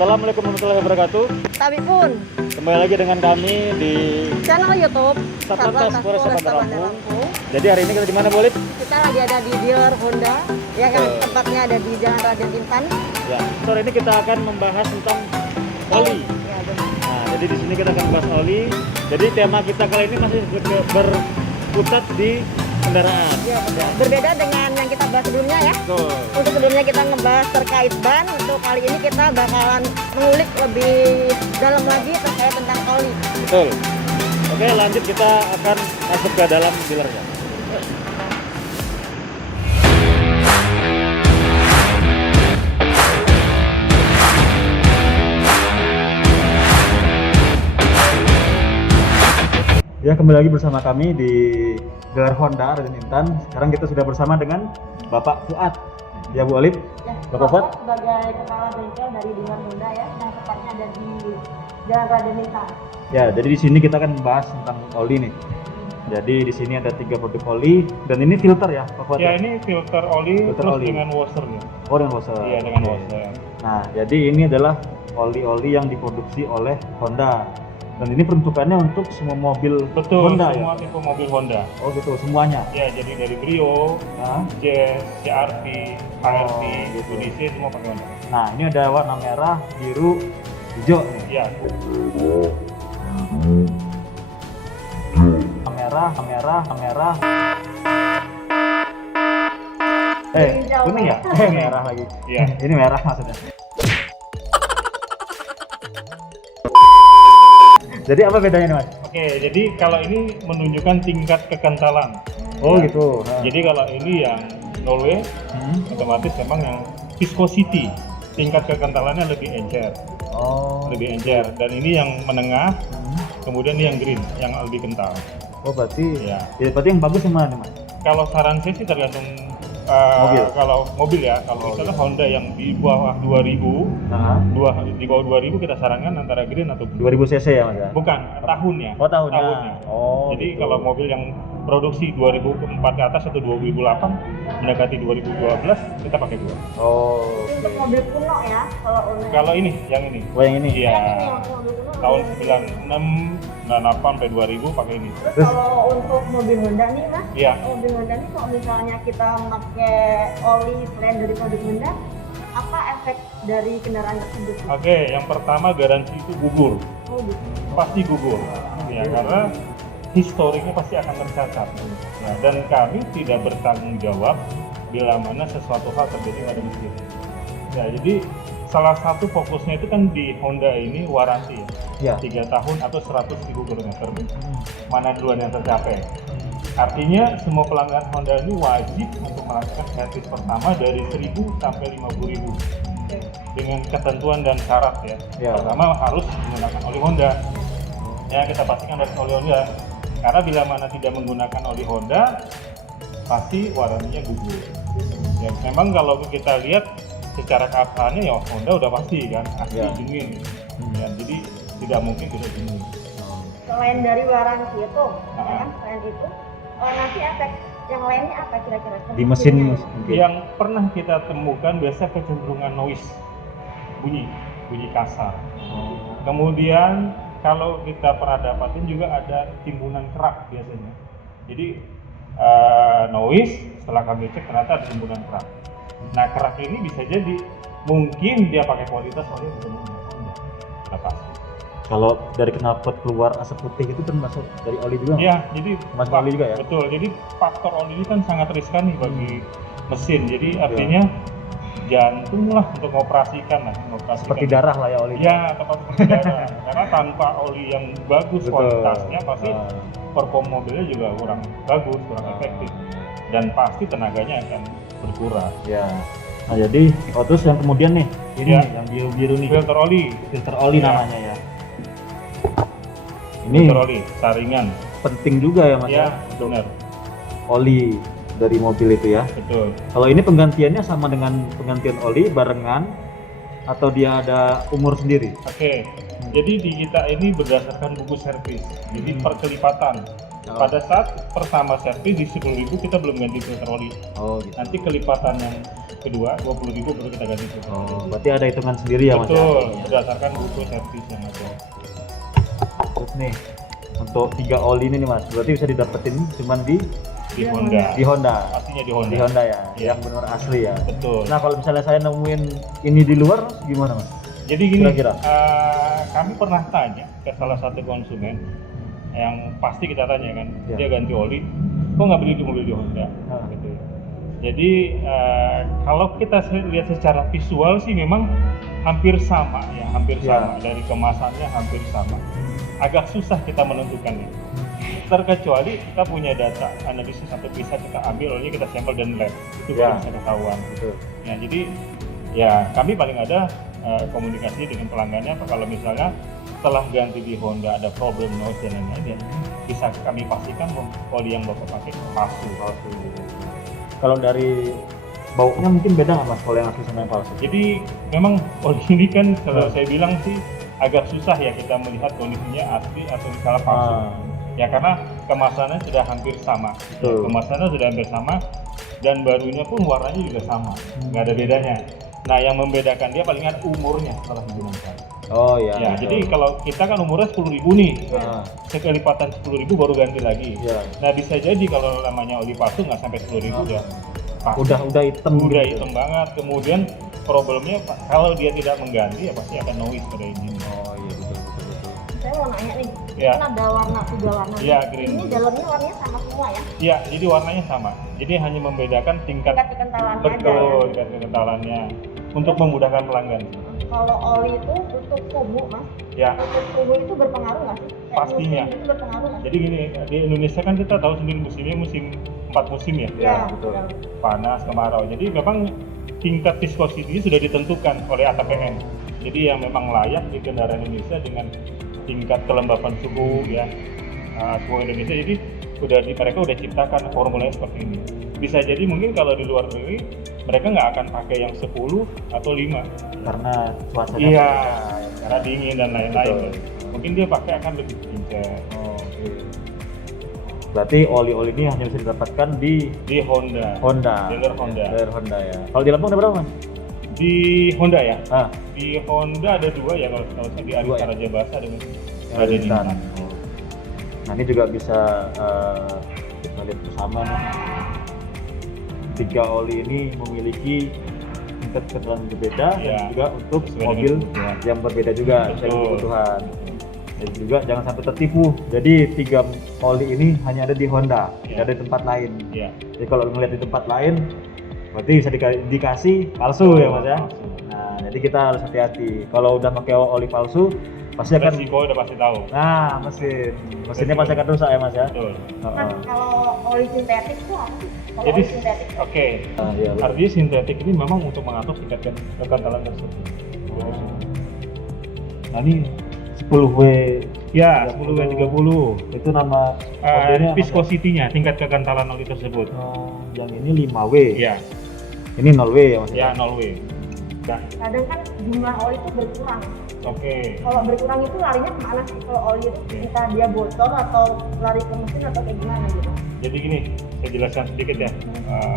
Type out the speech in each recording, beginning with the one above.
Assalamualaikum warahmatullahi wabarakatuh. Tapi pun Kembali lagi dengan kami di channel YouTube Satlantas Polres Bandar Lampung. Lampung. Jadi hari ini kita di mana, Bolip? Kita lagi ada di dealer Honda, ya kan? Betul. Tempatnya ada di Jalan Raden Intan. Ya. Sore ini kita akan membahas tentang oli. Ya, benar. Nah, jadi di sini kita akan membahas oli. Jadi tema kita kali ini masih berputar di kendaraan. Ya, benar. Berbeda dengan yang kita bahas sebelumnya ya. Betul. Untuk sebelumnya kita ngebahas terkait ban, untuk kali ini kita bakalan mengulik lebih dalam lagi terkait tentang oli. Betul. Oke, lanjut kita akan masuk ke dalam dealernya. Ya, kembali lagi bersama kami di dealer Honda Raden Intan. Sekarang kita sudah bersama dengan Bapak Fuad. Ya, Bu Alip. Ya, Bapak Fuad sebagai kepala bengkel dari dealer Honda ya, yang tepatnya ada di Jalan Raden Intan. Ya, jadi di sini kita akan membahas tentang oli nih. Jadi di sini ada 3 produk oli dan ini filter ya, Pak Fuad. Ya, ini filter oli Filter terus oli. dengan washernya. Oh, dengan washer. Iya, dengan Oke. washer. Nah, jadi ini adalah oli-oli yang diproduksi oleh Honda. Dan ini peruntukannya untuk semua mobil Betul, Honda semua ya. tipe mobil Honda. Oh, gitu, semuanya. Ya, jadi dari Brio, Nah, Jazz, CR-V, HRV, gitu. Mitsubishi semua pakai Honda. nah, ini ada warna merah, biru, hijau nih. Ya, Merah. Hijau. Kuning ya? Merah lagi. Iya. Ini merah maksudnya. Jadi apa bedanya nih, Mas? oke. Jadi kalau ini menunjukkan tingkat kekentalan. Oh, Ya. gitu. Nah. Jadi kalau ini yang Norway, otomatis memang yang viscosity, tingkat kekentalannya lebih encer, Oh. lebih encer. Dan ini yang menengah, Hmm. kemudian ini yang green, yang lebih kental. Oh, berarti Ya. berarti yang bagus yang mana nih, Mas? Kalau saran saya sih tergantung Mobil. kalau mobil ya. Kalau misalnya Honda yang di bawah 2000, Nah, di bawah 2000 kita sarankan antara green atau blue. 2000 cc ya, Mas ya? Bukan, tahunnya. Oh, tahunnya. Oh, Jadi gitu. kalau mobil yang produksi 2004 ke atas atau 2008 mendekati 2012 kita pakai dua. Oh. Untuk mobil kuno ya, kalau untuk Kalau ini, yang ini. Oh, yang ini. Iya. mobil kuno Tahun lebih- 96, 98 sampai 2000 pakai ini. Terus Terus? kalau untuk mobil Honda nih Mas, Iya. mobil Honda nih kalau misalnya kita pakai oli selain dari produk Honda, apa efek dari kendaraan tersebut? Oke, yang pertama garansi itu gugur. Oh gitu. Pasti gugur. Ya, karena historinya pasti akan tercatat. Nah, dan kami tidak bertanggung jawab bila mana sesuatu hal terjadi pada mesin. Ya, jadi salah satu fokusnya itu kan di Honda ini waranti Ya. ya. 3 tahun atau 100.000 kilometer. Mana duluan yang tercapai. Artinya semua pelanggan Honda ini wajib untuk melakukan servis pertama dari 1.000 sampai 50.000 dengan ketentuan dan syarat ya. Ya. Pertama harus menggunakan oli Honda. Ya, kita pastikan dari oli Honda. Karena bila mana tidak menggunakan oli Honda, pasti warantinya gugur. Ya, memang kalau kita lihat secara keabsahannya ya Honda udah pasti kan asli Ya. genuine. Ya, jadi tidak mungkin tidak genuine. Selain dari waranti itu, ya Ah. kan? Selain itu, nanti efek yang lainnya apa kira-kira? Di mesin ya? mungkin. Yang pernah kita temukan biasa kecenderungan noise, bunyi kasar. Kemudian kalau kita pernah dapatin juga ada timbunan kerak biasanya. Jadi noise setelah kami cek ternyata ada timbunan kerak. Nah, kerak ini bisa jadi mungkin dia pakai kualitas oli yang bukan Honda. Nggak pasti. Kalau dari knalpot keluar asap putih itu termasuk dari oli juga nggak? Ya, jadi Masuk oli juga ya? Betul. Jadi faktor oli ini kan sangat riskan nih bagi mesin. Jadi Ya. artinya jantung lah untuk mengoperasikan. Seperti darah lah ya oli. Ya, tepat seperti darah. Karena tanpa oli yang bagus Betul. kualitasnya pasti Ah. perform mobilnya juga kurang bagus, kurang efektif. Dan pasti tenaganya akan berkurang. Ya. Nah, jadi terus yang kemudian nih, ini Ya. nih, yang biru-biru nih. Filter oli, Filter oli Ya. namanya ya. Ini filter oli, saringan. penting juga ya, Mas Ya, untuk benar. oli dari mobil itu ya. Betul. Kalau ini penggantiannya sama dengan penggantian oli barengan atau dia ada umur sendiri? Oke. Jadi di kita ini berdasarkan buku servis. Jadi perkelipatan. Oh. Pada saat pertama servis di 10.000 kita belum ganti filter oli. Oh gitu. Nanti kelipatan yang kedua 20.000 baru kita ganti filter. Oh, berarti ada hitungan sendiri ya Mas ya? Betul, berdasarkan buku servis yang ada. Terus nih, untuk 3 oli ini nih Mas, berarti bisa didapetin cuman di Honda. Honda. Pastinya di Honda. Di Honda ya, Iya. yang benar asli ya. Betul. Nah, kalau misalnya saya nemuin ini di luar gimana Mas? Jadi gini, Kira-kira? kami pernah tanya ke salah satu konsumen yang pasti kita tanya kan, Ya. dia ganti oli, kok nggak beli di mobil di Honda? Ah. Gitu. Jadi kalau kita lihat secara visual sih memang hampir sama ya, hampir Ya. sama, dari kemasannya hampir sama. Agak susah kita menentukannya. Terkecuali kita punya data analisis atau bisa kita ambil olinya, kita sampel dan lab, itu Ya. baru bisa ketahuan. Betul. Ya, jadi ya kami paling ada komunikasi dengan pelanggannya kalau misalnya setelah ganti di Honda ada problem noise dan lain-lain, ya bisa kami pastikan oli yang bapak pakai palsu. Kalau dari baunya mungkin beda nggak Mas kalau yang asli sama yang palsu? Jadi memang oli ini kan kalau Ah. saya bilang sih agak susah ya kita melihat kondisinya asli atau misalnya palsu. Ah. Ya karena kemasannya sudah hampir sama. Betul. Kemasannya sudah hampir sama dan barunya pun warnanya juga sama, nggak ada bedanya. Nah yang membedakan dia palingan umurnya setelah digunakan. Oh iya. Ya, betul. jadi kalau kita kan umurnya 10.000 nih, Ah, sekelipatan 10.000 baru ganti lagi. iya. Nah bisa jadi kalau namanya oli palsu nggak sampai 10.000 udah pasti. Udah hitam. Udah gitu. hitam banget. Kemudian problemnya kalau dia tidak mengganti ya pasti akan noise pada engine. Oh iya betul. Saya mau nanya nih, Ya. kan ada warna 3 warna. Iya, green. Ini dalamnya warnanya sama semua ya? Iya, jadi warnanya sama. Jadi hanya membedakan tingkat Tingkat kekentalannya aja. betul, Ya? tingkat kekentalannya untuk memudahkan pelanggan. Kalau oli itu tutup suhu, Mas. Ya, Tutup suhu itu berpengaruh nggak sih? Kayak Pastinya. musim itu berpengaruh nggak sih? jadi gini, di Indonesia kan kita tahu sendiri musimnya musim 4 musim ya. Ya, betul. Panas, kemarau. Jadi memang tingkat viscosity sudah ditentukan oleh ATPN. Jadi yang memang layak di kendaraan Indonesia dengan tingkat kelembapan suhu ya, suhu Indonesia. Jadi mereka udah ciptakan formulanya seperti ini. Bisa jadi mungkin kalau di luar negeri mereka nggak akan pakai yang 10 atau 5. Karena cuacanya. Iya, beda. karena dingin dan lain-lain. Betul. Mungkin dia pakai akan lebih kincir. Oh, oke. Berarti oli-oli ini hanya bisa didapatkan di Di Honda. Dealer Honda. Dealer Honda ya. Kalau di Lampung ada berapa Mas? Di Honda ya. Ah, Di Honda ada 2 ya kalau saya di Dua Arista ya? Raja Basa dengan yang Raja Intan. Intan. Nah ini juga bisa kita lihat bersama nih. 3 oli ini memiliki tingkat keterangan berbeda Iya. dan juga untuk Sesuai mobil dengan kebutuhan. yang berbeda juga Betul. sesuai dengan kebutuhan. Dan juga jangan sampai tertipu. Jadi 3 oli ini hanya ada di Honda, Iya. tidak ada di tempat lain. Ya. Jadi kalau ngeliat di tempat lain, berarti bisa dikasih palsu ya Mas ya. Palsu. Nah jadi kita harus hati-hati. Kalau udah pakai oli palsu, pasti akan. Resiko udah pasti tahu. Nah mesinnya pasti akan rusak ya Mas ya. Betul. Nah, Heeh. kalau oli sintetik itu apa sih? Kalau Jadi oli sintetik oke. Ah, iya, betul. Artinya sintetik ini memang untuk mengatur tingkat kekentalan tersebut. Nah ini 10W Ya, 10W30. itu nama modelnya apa? Viscosity-nya, tingkat kekentalan oli tersebut. Yang ini 5W. Ya, Ini 0W ya Mas. ya 0W. Nah, kadang kan jumlah oli itu berkurang. oke. Kalau berkurang itu larinya kemana sih? Kalau oli itu Oke. entah dia bocor atau lari ke mesin atau kayak gimana gitu? Jadi gini, saya jelaskan sedikit ya,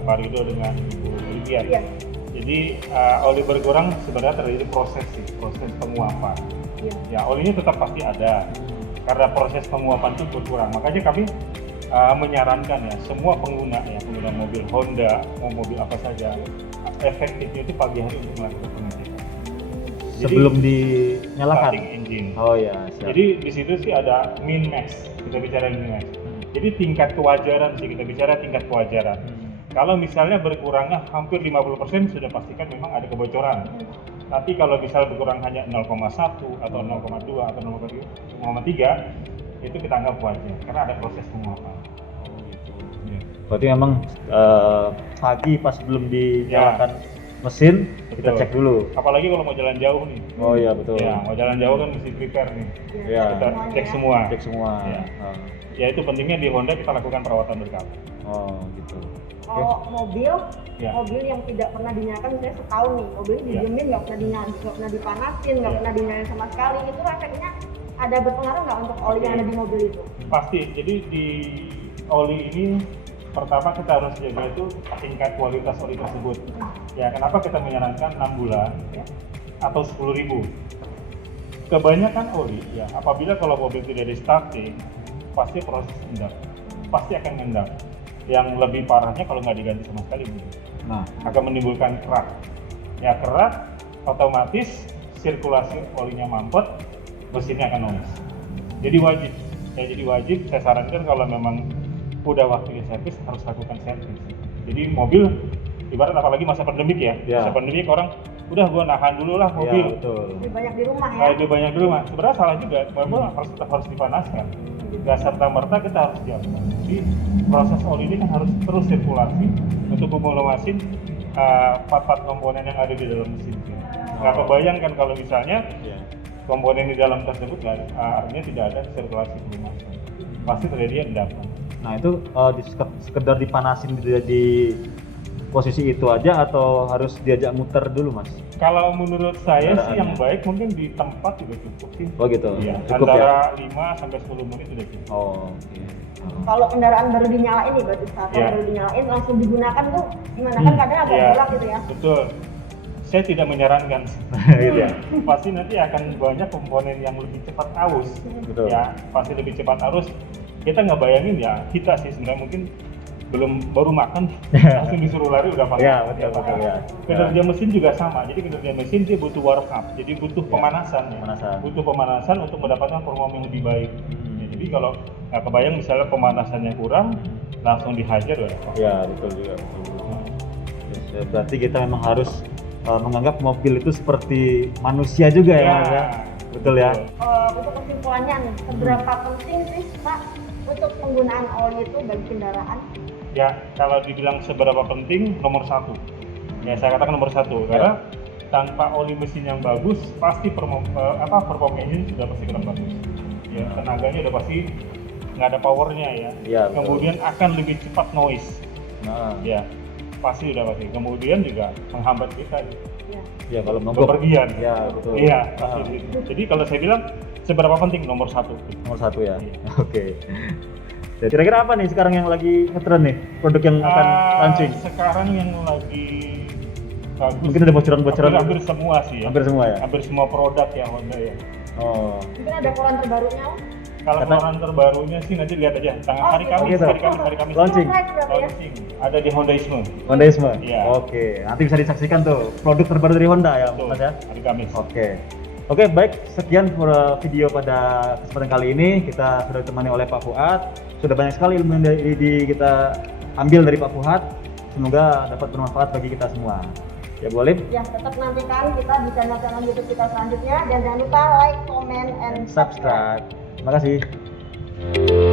Pak Rido dengan Ibu Olivia. Iya. Jadi oli berkurang sebenarnya terjadi proses penguapan. Iya. Ya, olinya tetap pasti ada karena proses penguapan itu berkurang. Makanya kami menyarankan ya semua pengguna mobil Honda, mau mobil apa saja, efektifnya itu pagi hari untuk melakukan pengecekan. Jadi, Sebelum dinyalakan. starting engine. Oh ya, siap. Jadi di situ sih ada min max. Kita bicara min max. Jadi tingkat kewajaran sih, kita bicara tingkat kewajaran. Kalau misalnya berkurangnya hampir 50% sudah pastikan memang ada kebocoran. Nanti kalau misal berkurang hanya 0,1 atau 0,2 atau 0,3 itu kita anggap wajar karena ada proses penguapan. Ya. Berarti memang pagi pas belum dinyalakan mesin kita Betul. cek dulu. Apalagi kalau mau jalan jauh nih. Oh iya betul. Ya, mau jalan jauh kan mesti prepare nih. Iya. Kita cek semua. Cek semua. Ya. Ah. Ya itu pentingnya di Honda kita lakukan perawatan berkala. Oh gitu. Kalau mobil, Ya. mobil yang tidak pernah dinyalakan misalnya setahun nih, mobilnya Ya. didiemin, nggak pernah dinyalain, nggak pernah dipanasin, nggak Ya. pernah dinyalain sama sekali, itu efeknya ada berpengaruh nggak untuk oli yang ada di mobil itu? Pasti. Jadi di oli ini pertama kita harus jaga itu tingkat kualitas oli tersebut. Ya, kenapa kita menyarankan 6 bulan ya, atau 10.000? Kebanyakan oli, ya, apabila kalau mobil tidak di starting, pasti proses endap, pasti akan endap. Yang lebih parahnya kalau nggak diganti sama sekali, Nah, akan menimbulkan kerak. Ya, kerak otomatis sirkulasi olinya mampet, mesinnya akan noise. Jadi wajib saya sarankan kalau memang udah waktunya servis harus lakukan servis. Jadi mobil ibarat apalagi masa pandemik ya, Ya. masa pandemik orang udah gua nahan dulu lah mobil. ya, betul. Lebih banyak di rumah ya. Lebih banyak di rumah. Sebenarnya salah juga, mobil harus dipanaskan. Gak serta merta kita harus jam. Jadi proses oli ini kan harus terus sirkulasi untuk melumasin part-part komponen yang ada di dalam mesin. Nggak kebayangkan kalau misalnya Ya. komponen di dalam tersebut artinya tidak ada sirkulasi pelumasan, pasti terjadi endapan. Nah itu sekedar dipanasin di posisi itu aja atau harus diajak muter dulu mas? Kalau menurut saya sih Kendaraannya. yang baik mungkin di tempat juga cukup sih. Oh gitu, Iya, cukup ya? antara 5 sampai 10 menit sudah cukup. Oh oke. Kalau kendaraan baru dinyalain nih berarti saat Iya. baru dinyalain langsung digunakan tuh gimana kan kadang agak Iya, berat gitu ya. betul. Saya tidak menyarankan. Gitu ya? Pasti nanti akan banyak komponen yang lebih cepat aus. Betul. Ya, pasti lebih cepat arus. Kita nggak bayangin ya, kita sih sebenarnya mungkin baru makan langsung disuruh lari udah panas. Ya betul ya. Kinerja mesin juga sama. Jadi kinerja mesin dia butuh warm up. Jadi butuh Ya, pemanasan ya. pemanasan. Butuh pemanasan untuk mendapatkan performa yang lebih baik. Ya, jadi kalau nggak kebayang misalnya pemanasannya kurang, langsung dihajar ya. Ya betul juga. Yes, ya, berarti kita memang harus menganggap mobil itu seperti manusia juga ya, mas ya. Betul ya. Untuk kesimpulannya nih, seberapa penting sih Pak untuk penggunaan oli itu bagi kendaraan? Ya, kalau dibilang seberapa penting, nomor 1. Ya, saya katakan nomor 1 karena tanpa oli mesin yang bagus, pasti performa engine sudah pasti kurang bagus. Ya, tenaganya udah pasti nggak ada powernya ya. Iya, betul. Kemudian akan lebih cepat noise. Nah, Ya, pasti udah pasti. Kemudian juga menghambat kita Ya. ya kalau mogok. bepergian. Ya betul. Iya, Ah, pasti. Jadi kalau saya bilang seberapa penting nomor 1. nomor 1 ya. Iya. Oke. Ya, kira-kira apa nih sekarang yang lagi ngetren nih produk yang akan launching? Sekarang yang lagi bagus. Mungkin ada bocoran-bocoran Hampir semua sih ya. hampir semua ya. Hampir semua produk ya Honda ya. Oh. Mungkin ada koran terbarunya? Kalau Kata- keluaran terbarunya sih nanti lihat aja tanggal hari Oh, Kamis, gitu. hari Kamis. Launching. Surprise berarti ya? Launching. Ada di Hondaisme. Hondaisme. Iya. Oke, nanti bisa disaksikan tuh produk terbaru dari Honda ya, Betul, Mas ya. hari Kamis. Oke. Oke, baik. Sekian video pada kesempatan kali ini. Kita sudah ditemani oleh Pak Fuad. Sudah banyak sekali ilmu yang kita ambil dari Pak Fuad. Semoga dapat bermanfaat bagi kita semua. Ya, Bu Alim. Ya, tetap nantikan kita di channel-channel YouTube kita selanjutnya dan jangan lupa like, comment, and subscribe. Subscribe. Terima kasih.